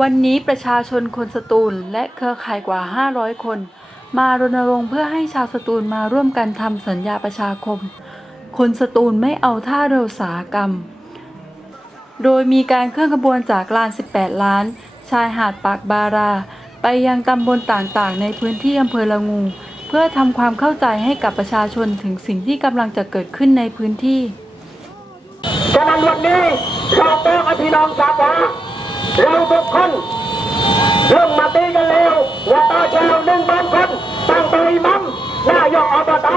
วันนี้ประชาชนคนสตูลและเครือข่ายกว่า 500 คน มารณรงค์เพื่อให้ชาวสตูลมาร่วมกันทำสัญญาประชาคม คนสตูลไม่เอาท่าเรือสาหกรรม โดยมีการเคลื่อนขบวนจากลาน 18 ล้าน ชายหาดปากบารา ไปยังตำบลต่างๆ ในพื้นที่อำเภอละงู เพื่อทำความเข้าใจให้กับประชาชนถึงสิ่งที่กำลังจะเกิดขึ้นในพื้นที่ฉะนั้นวันนี้เราต้องให้พี่น้องทราบว่า เราทุกคนเริ่มมาตีกันแล้วว่าตาชาวหนึ่งบางคนตั้งโดยมั่มนายกอบต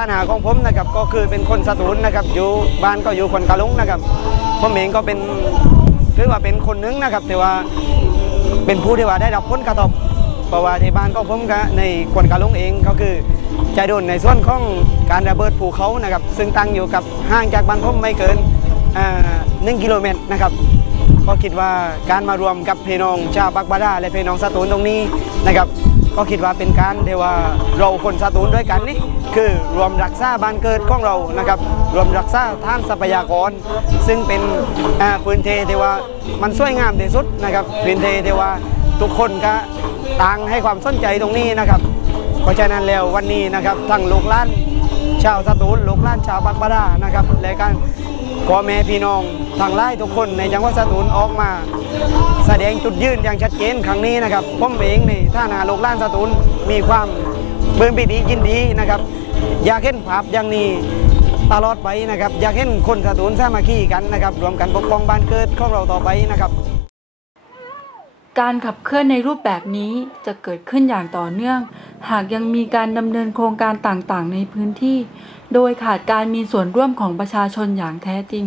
ท่านหาของผมนะครับก็คือเป็นคนสตูลนะครับอยู่บ้านก็อยู่คนกะลุงนะครับผมเองก็เป็นถือว่าเป็นคนหนึงนะครับ แต่ว่าเป็นผู้ที่ว่าได้รับผลกระทบเพราะว่าที่บ้านก็ผมก็ในคนกะลุงเองก็คือจะโดนในส่วนของการระเบิดภูเขานะครับ ซึ่งตั้งอยู่กับห่างจากบ้านผมไม่เกินหนึ่งกิโลเมตรนะครับก็คิดว่าการมารวมกับพี่น้องชาวปักบาดาและพี่น้องสตูลตรงนี้นะครับ ก็คิดว่าเป็นการที่ว่าเราคนสตูลด้วยกันนี่คือรวมรักษาบ้านเกิดของเรานะครับ รวมรักษาท่านทรัพยากร ซึ่งเป็นพื้นที่ที่ว่ามันสวยงามที่สุดนะครับพื้นที่ที่ว่าทุกคนก็ต่างให้ความสนใจตรงนี้นะครับ เพราะฉะนั้นแล้ววันนี้นะครับทั้งลูกหล้าน ชาวสตูลลูกหลานชาวบักบาดานะครับและการพ่อแม่พี่น้องทางไล่ทุกคนในจังหวัดสตูลออกมา แสดงจุดยืนอย่างชัดเจนครั้งนี้นะครับผมเองนี่ท่านาลูกหลานสตูลมีความเบิ่งปีดียินดีนะครับ อยากเห็นภาพอย่างนี้ตลอดไปนะครับ อยากเห็นคนสตูลสามัคคีกันนะครับรวมกันปกป้องบ้านเกิดของเราต่อไปนะครับ การขับเคลื่อนในรูปแบบนี้จะเกิดขึ้นอย่างต่อเนื่อง หากยังมีการดำเนินโครงการต่างๆ ในพื้นที่ โดยขาดการมีส่วนร่วมของประชาชนอย่างแท้จริง